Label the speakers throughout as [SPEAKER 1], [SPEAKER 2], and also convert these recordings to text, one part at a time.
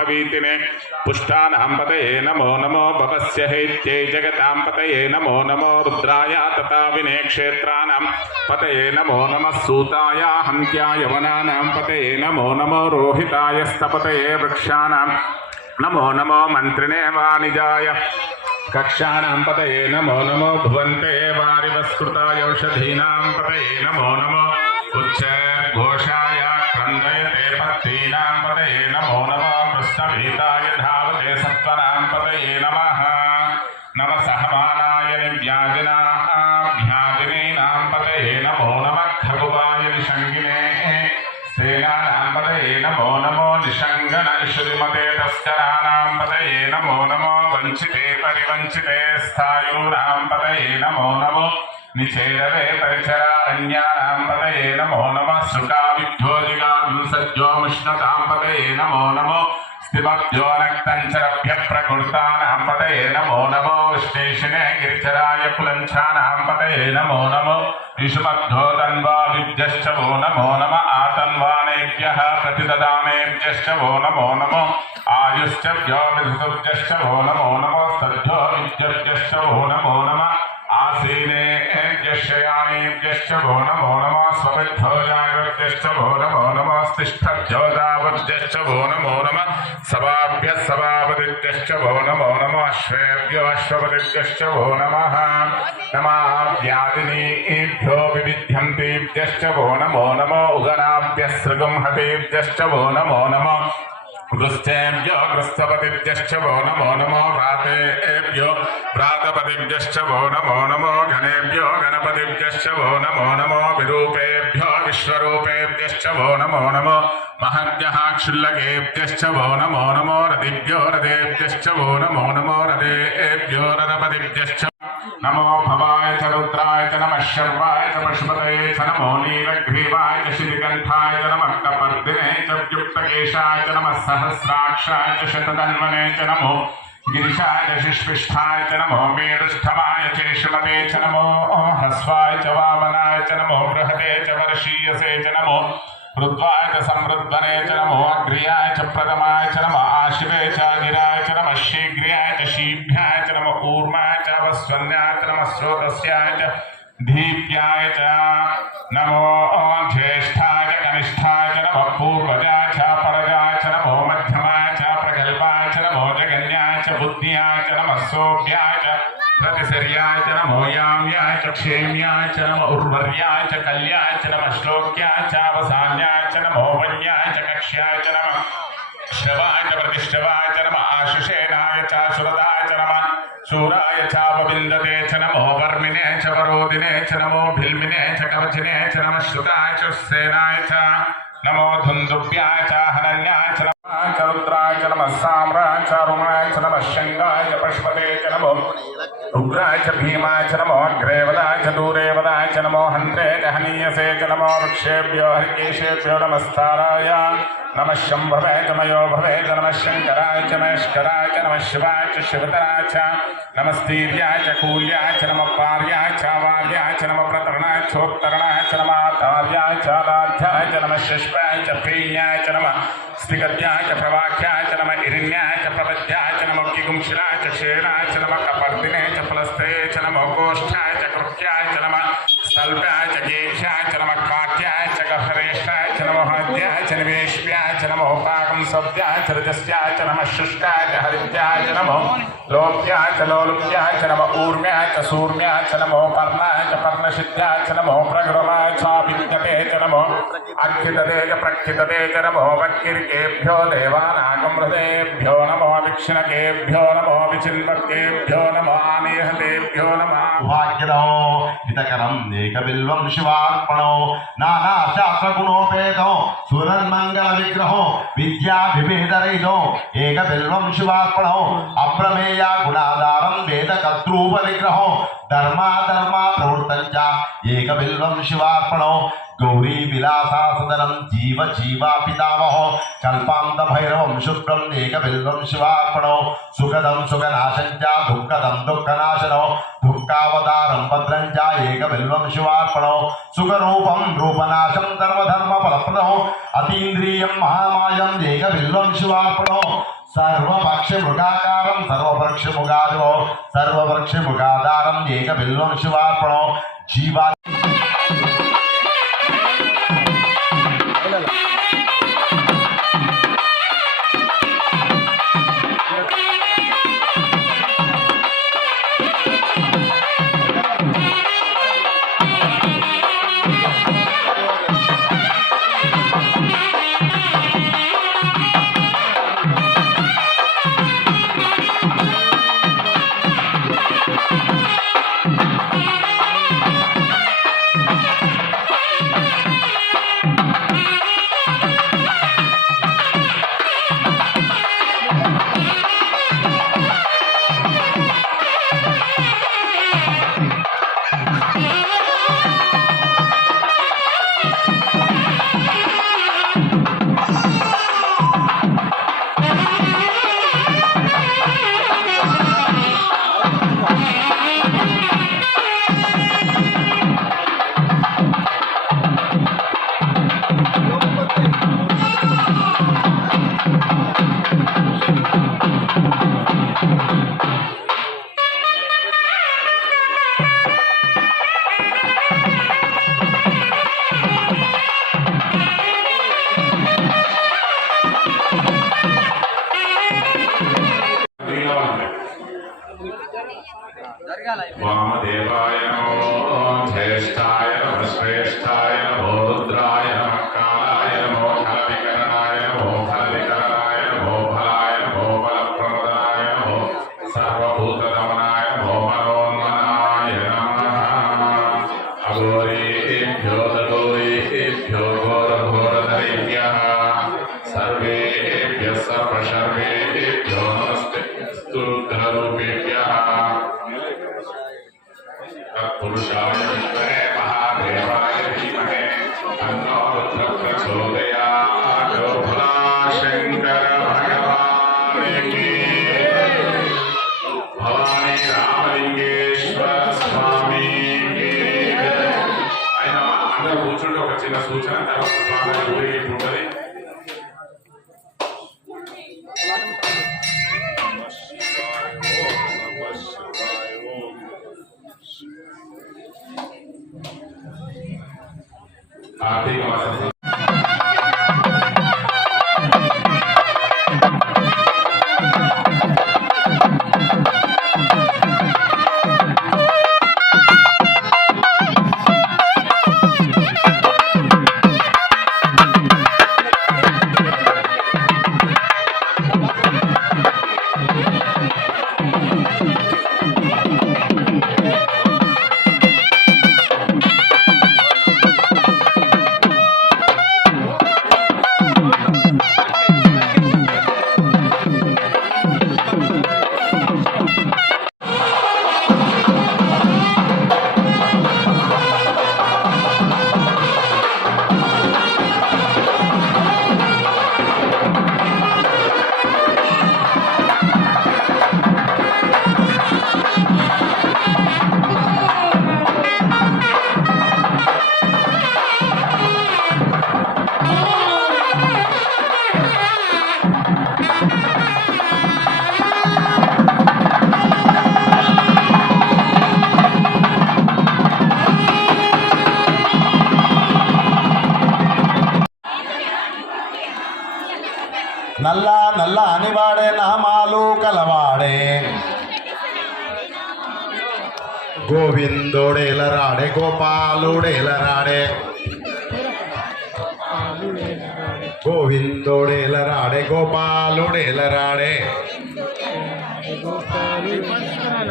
[SPEAKER 1] पवीतिने पुष्टानां पतये नमो नमो भवस्य हैत्यै जगतां पतये नमो नमो रुद्राय तथा विनेक्षेत्राणां पतये नमो नमः सूताय हन्त्याय वनानां पतये नमो नमो रोहिताय स्तपतये वृक्षाणां नमो नमो मन्त्रिणे वाणिजाय कक्षाणां पतये नमो नमो भुवन्ते वारिवस्कृताय औषधीनां पतये नमो नमो उच्चघोषाय क्रन्दयते कृष्णभीताय धावते सत्त्वनां पतये नमः नमः सहमानाय निव्याजिनाभ्याजिनीनां पतये नमो नमः खगुवाय निषङ्गिने सेनानां पतये नमो नमो निषङ्गन श्रीमते तस्कराणां पतये नमो नमो वञ्चिते परिवञ्चिते स्थायूनां पतये नमो नमो निचेरवे परिचरारण्यानां पतये नमो नमः सुकाविद्योजिगांसज्जोमुष्णतां पतये नमो नमो स्थिमभ्यो नक्तञ्चरभ्यः प्रकृतानां पतये नमो नमो विश्वेशिने गिरिचराय कुलञ्छानां पतये नमो नमो विषुमद्धो तन्वा विद्यश्च वो नमो नम आतन्वानेभ्यः प्रतिददानेभ्यश्च वो नमो नमो आयुश्च व्यो विधुभ्यश्च वो नमो नमो स्तभ्यो विद्यभ्यश्च वो नमो नम श्रेयाणीभ्यश्च भो नमो नमः स्वविद्धो जागृत्यश्च भो नमो नमः तिष्ठभ्योदावद्यश्च भो नमो नमः सभाभ्यः सभापतिभ्यश्च भो नमो नमः भो नमः नमाव्यादिनीभ्यो विविध्यन्तीभ्यश्च भो नमो नमो उगणाभ्यः सृगंहतेभ्यश्च भो नमो नमः वृष्टेभ्यो गृहस्पतिभ्यश्च भो नमो नमो व्रातपतिभ्यश्च वो नमो नमो गणेभ्यो गणपतिभ्यश्च वो नमो नमो विरूपेभ्यो विश्वरूपेभ्यश्च वो नमो नमो महद्यः क्षुल्लकेभ्यश्च वो नमो नमो रतिभ्यो रथेभ्यश्च वो नमो नमो रथेभ्यो रथपतिभ्यश्च नमो भवाय च रुद्राय च नमः शर्वाय च पशुपतये च नमो नीलग्रीवाय च श्रीकण्ठाय च नमः कपर्दिने च व्युक्तकेशाय च नमः सहस्राक्षाय च शतधन्वने च नमो गिरिशाय च शिष्पिष्ठाय च नमो मेरुष्ठमाय च श्रीमते च नमो ह्रस्वाय च वामनाय च नमो बृहते च वर्षीयसे च नमो रुद्वाय च समृद्वने च नमो अग्र्याय च प्रथमाय च नमः आशिवे च गिराय च नमः शीघ्र्याय च शीभ्याय च नमः ऊर्माय च वस्वन्याय च नमः स्रोतस्याय च दीप्याय च नमो जगन्याय च बुद्ध्याय च नमः सोभ्याय च प्रतिसर्याय च नमो याम्याय च क्षेम्याय च नमो उर्वर्याय च कल्याय च नमः श्लोक्याय च अवसान्याय च नमो वन्याय च कक्ष्याय च नमः श्रवाय च प्रतिष्ठवाय च नमः आशिषेणाय च सुरदाय च नमः शूराय चापविन्दते च नमो वर्मिने च वरोदिने च नमो भिल्मिने च कवचिने च नमः श्रुताय च सेनाय च नमो धुन्दुभ्याय च हनन्याय च नमः च रुद्राय च नमः साम्राय च रुणाय च नमः शङ्गाय च पशुपते च नमो उग्राय च भीमाय च नमो अग्रेवदाय च दूरेवदाय च नमो हन्त्रे च हनीयसे च नमो वृक्षेभ्यो हरिकेशेभ्यो नमस्ताराय नमः शम्भवे च मयो भवे च नमः शङ्कराय च महेश्वराय च नमः शिवाय च शिवतराय च नमस्तीर्याय च कूल्याय च नमः पार्याय च वार्याय च नमः प्रतरणाय चोत्तरणाय च नमः आचार्याय च आराध्याय च नमः शिष्पाय च प्रीण्याय च नमः स्पीकर क्या है चक्रवाह क्या है चला मैं हिरण्य है आदित्याय नमो लोक्याय च लोलुप्याय च नम ऊर्म्याय च सूर्म्याय च नमो पर्णाय च पर्णसिद्ध्याय च नमो प्रगृमाय स्वाभिद्यते च नमो अक्षितते च प्रक्षितते च नमो वक्किर्केभ्यो देवानागमृतेभ्यो नमो विक्षिणकेभ्यो नमो विचिन्वक्तेभ्यो नमो आनेहतेभ्यो नमः
[SPEAKER 2] भाग्यनो हितकरं एकबिल्वं शिवार्पणो नानाशास्त्रगुणोपेतो सुरन्मङ्गलविग्रहो विद्याभिभेदरहितो एकबिल्वं शिवा విద్యా అప్రమేయ గుణాధారం వేద కర్తృప విగ్రహం ధర్మా ధర్మ ప్రవృత్తంచ ఏక బిల్వం శివార్పణం గౌరీ విలాసాసదనం జీవ జీవా పితామహో కల్పాంత భైరవం శుభ్రం ఏక బిల్వం శివార్పణం సుఖదం సుఖనాశంచ దుఃఖదం దుఃఖనాశనం దుఃఖావతారం భద్రంచ ఏక బిల్వం శివార్పణం సుఖరూపం రూపనాశం సర్వధర్మ ఫలప్రదం అతీంద్రియం మహామాయం ఏక బిల్వం శివార్పణం సర్వపక్ష మృగాకారం సర్వపక్ష ఏక బిల్వం శివార్పణం జీవా
[SPEAKER 1] వామదేవాయ నమో జ్యేష్ఠాయ నమ శ్రేష్ఠాయ నమో రుద్రాయ నమ కాలాయ నమో ఫలవికరణాయ నమో ఫలవికరణాయ నమో I think I'm
[SPEAKER 2] నల్ల నామాలు కలవాడే. గోవిందుడేలరాడే గోపాలుడేలరాడే. గోవిందుడేలరాడే గోపాలుడేలరాడే.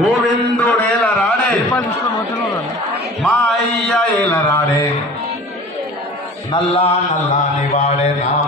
[SPEAKER 2] గోవిందుడేలరాడే. మా అయ్య ఏలరాడే. నల్లా నల్లాని వాడే నామాలు